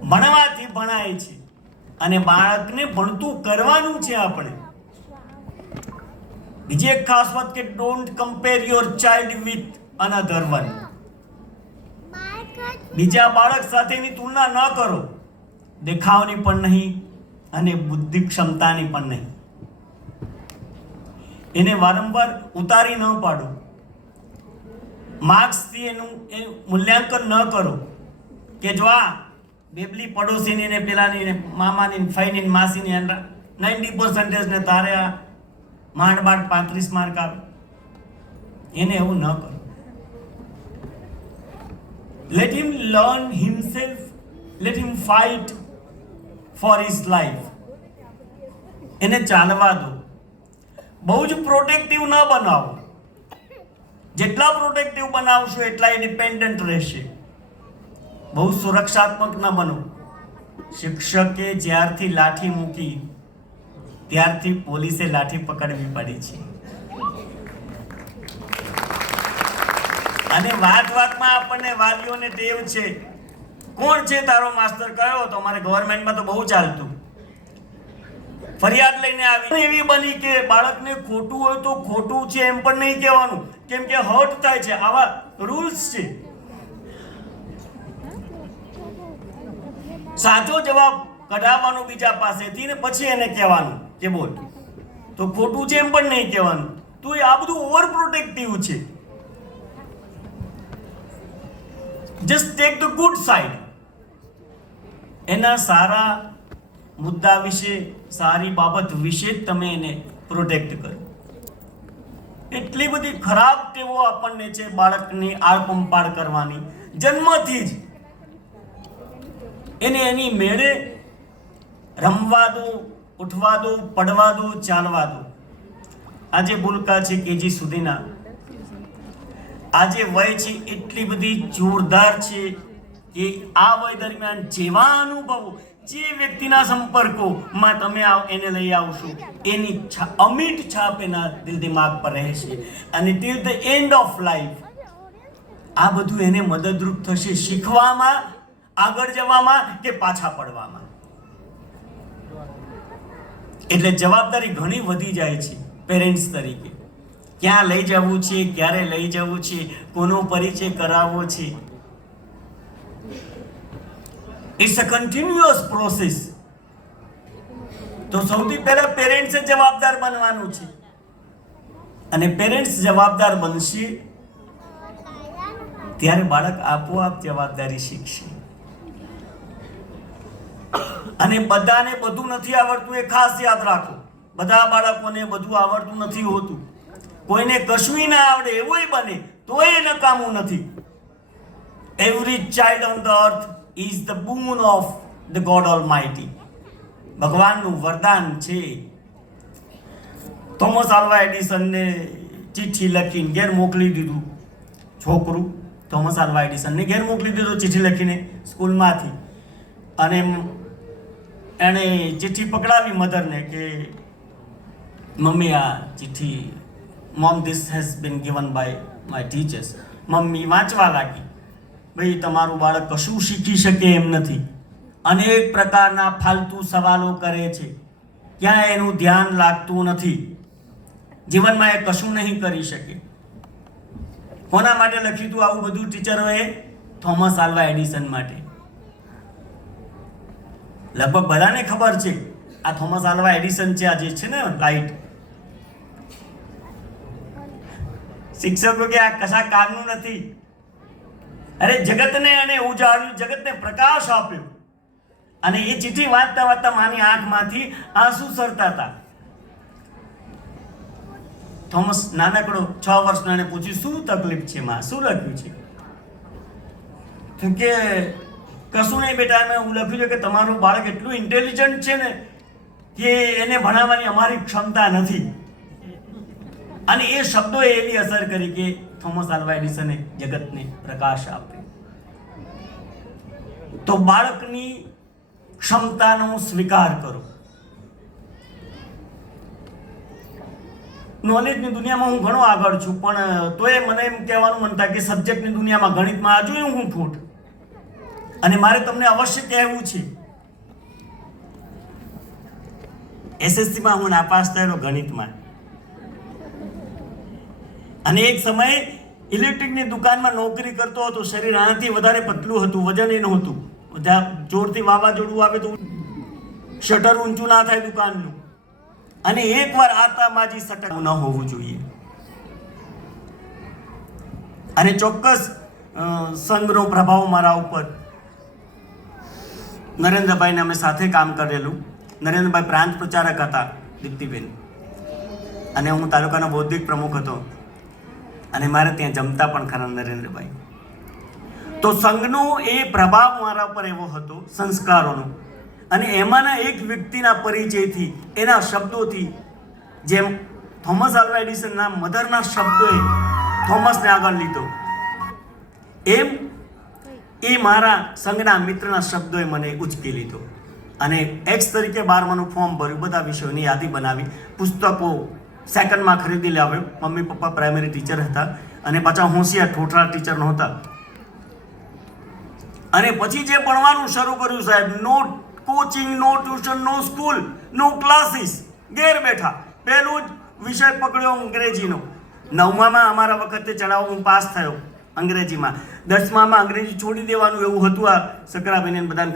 ભણવાથી ભણાય છે અને બાળકને ભણતું કરવાનું છે આપણે. બીજી એક ખાસ વાત કે don't compare your child with another one. બીજા બાળક સાથેની તુલના ન કરો, દેખાવની પણ નહીં અને બુદ્ધિ ક્ષમતાની પણ નહીં. એને વારંવાર ઉતારી ન પાડો, માર્ક્સથી એનું મૂલ્યાંકન ન કરો કે જો આ બેબલી પડોશીની ને પેલાની ને મામાની ફઈની માસીની 90% ને તારે આ માંડ 35 માર્ક આવે. એને એવું ન કરો. Let him learn himself. Let him fight for his life. એને ચાલવા દો. બહુ જ પ્રોટેક્ટિવ ન બનાવો. જેટલા પ્રોટેક્ટિવ બનાવશો એટલા ઇન્ડિપેન્ડન્ટ રહેશે. બહુ સુરક્ષાત્મક ન બનો. શિક્ષકે જ્યારથી લાઠી મૂકી ત્યારથી પોલીસે લાઠી પકડવી પડી છે. અને વાતમાં આપણને વાલીઓને ટેવ છે, કોણ છે તારો માસ્ટર કયો હતો? અમારે ગવર્મેન્ટમાં તો બહુ ચાલતું. ફરિયાદ લઈને આવી એવી બની કે બાળકને ખોટું હોય તો ખોટું છે એમ પણ નહીં કહેવાનું, કેમ કે હર્ટ થાય છે. આવા રૂલ્સ છે. સાચો જવાબ કઢાવવાનો બીજા પાસેથી ને પછી એને કહેવાનું કે બોલ. તો ખોટું છે એમ પણ નહીં કહેવાનું. તો આ બધું ઓવર પ્રોટેક્ટિવ છે. Just take the good side. એના સારા મુદ્દા વિશે, સારી બાબત વિશે જ તમે એને પ્રોટેક્ટ કરો. એટલી બધી ખરાબ ટેવો આપણને છે બાળકની આળપંપાળ કરવાની જન્મથી જ. એને એની મેળે રમવા દો, ઉઠવા દો, પડવા દો, ચાલવા દો. આજે ભૂલકા છે કેજી સુધીના, આજે વય છે એટલી બધી જોરદાર છે કે આ વય દરમિયાન જેવા અનુભવો, જે વ્યક્તિના સંપર્કોમાં તમે એને લઈ આવશો એની અમિટ છાપ એના દિલ દિમાગ પર રહેશે. અને till the end of life આ બધું એને મદદરૂપ થશે, શીખવામાં, આગળ જવામાં કે પાછા પડવામાં. એટલે જવાબદારી ઘણી વધી જાય છે પેરેન્ટ્સ તરીકે. ક્યાં લઈ જવું છે, ક્યારે લઈ જવું છે, કોનો પરિચય કરાવવો છે. It's a continuous process. તો સૌથી પહેલા પેરેન્ટ્સે જવાબદાર બનવાનું છે. અને પેરેન્ટ્સ જવાબદાર બનશે ત્યારે બાળક આપોઆપ જવાબદારી શીખશે. અને બધાને બધું નથી આવડતું એ ખાસ યાદ રાખો. બધા બાળકોને બધું આવડતું નથી હોતું. કોઈને કશું ના આવડે એવું બને તો એ નકામું નથી. Every child on the earth is the boon of the God almighty. ભગવાનનું વરદાન છે. થોમસ આલ્વા એડિસનને ચિઠ્ઠી લખીને ઘેર મોકલી દીધું. છોકરું થોમસ આલ્વા એડિસનને ઘેર મોકલી દીધો ચિઠ્ઠી લખીને સ્કૂલમાંથી. અને એણે ચિઠ્ઠી પકડાવી મધરને કે મમ્મી આ ચિઠ્ઠી, mom this has been given by my teachers. Mummy વાંચવા લાગી. ભાઈ તમારું બાળક કશું શીખી શકે એમ નથી. અનેક પ્રકારના ફાલતુ સવાલો કરે છે, ક્યાં એનું ધ્યાન લાગતું નથી. જીવનમાં એ કશું નહીં કરી શકે. કોના માટે લખ્યું હતું આવું બધું ટીચરોએ? થોમસ આલ્વા એડિસન માટે. લગભગ બધાને ખબર છે આ થોમસ આલ્વા એડિસન છે, આ જે છે ને લાઇટ. શિક્ષકો કે આ કશા કામનું નથી. અરે જગતને એને ઉજાડ્યું, જગતને પ્રકાશ આપ્યો. અને એ ચિઠ્ઠી વાંચતા વાંચતા માની આંખમાંથી આંસુ સરતા હતા. થોમસ નાનકડો 6 વર્ષનો, એને પૂછ્યું શું તકલીફ છે માં, શું લખ્યું છે? તો કે કશું નહીં બેટા, મેં એવું લખ્યું છે કે તમારું બાળક એટલું ઇન્ટેલિજન્ટ છે ને કે એને ભણાવવાની અમારી ક્ષમતા નથી. અને એ શબ્દોએ એવી અસર કરી કે થોમસ આલ્વા એડિસને જગતને પ્રકાશ આપ્યો. તો બાળકની ક્ષમતાનો સ્વીકાર કરો. નોલેજની દુનિયામાં હું ઘણો આગળ છું, પણ તોય મને એમ કહેવાનું મન થાય કે સબ્જેક્ટની દુનિયામાં, ગણિતમાં હજુ હું ફૂટ. અને મારે તમને અવશ્ય કહેવું છે, એસએસસીમાં હું નાપાસ થયેલો ગણિતમાં, અને એક સમયે ઇલેક્ટ્રિકની દુકાનમાં નોકરી કરતો હતો. શરીર આનાથી વધારે પતલું હતું, વજન એ નહોતું. જોરથી વાવાઝોડું આવે તો શટર ઊંચું ના થાય દુકાનનું. અને એકવાર આતામાજી સટક ન હોવું જોઈએ. અને ચોક્કસ સંઘનો પ્રભાવ મારા ઉપર. નરેન્દ્રભાઈને અમે સાથે કામ કરેલું. નરેન્દ્રભાઈ પ્રાંત પ્રચારક હતા, દીપ્તિબેન, અને હું તાલુકાનો બૌદ્ધિક પ્રમુખ હતો. અને મારે ત્યાં જમતા પણ ખરા નરેન્દ્રભાઈ. તો સંઘનો એ પ્રભાવ મારા ઉપર એવો હતો, સંસ્કારોનો. અને એમાંના એક વ્યક્તિના પરિચયથી, એના શબ્દોથી, જેમ થોમસ આલ્વા એડિસનના મધરના શબ્દોએ થોમસને આગળ લીધો, એમ એ મારા સંઘના મિત્રના શબ્દોએ મને ઉચકી લીધો. અને એક્સ તરીકે 12માનું ફોર્મ ભર્યું, બધા વિષયોની યાદી બનાવી, પુસ્તકો સેકન્ડમાં ખરીદી લાવ્યો. મમ્મી પપ્પા પ્રાઇમરી ટીચર હતા અને પાછા હોશિયાર ઠોઠરા ટીચર નહોતા. અને પછી જે ભણવાનું શરૂ કર્યું સાહેબ, નો કોચિંગ, નો ટ્યુશન, નો સ્કૂલ, નો ક્લાસીસ, ઘેર બેઠા. પહેલું જ વિષય પકડ્યો અંગ્રેજીનો. 9મામાં અમારા વખતે ચડાવ હું પાસ થયો અંગ્રેજીમાં. 10મામાં અંગ્રેજી છોડી દેવાનું એવું હતું. આ સકરાબેન બધાને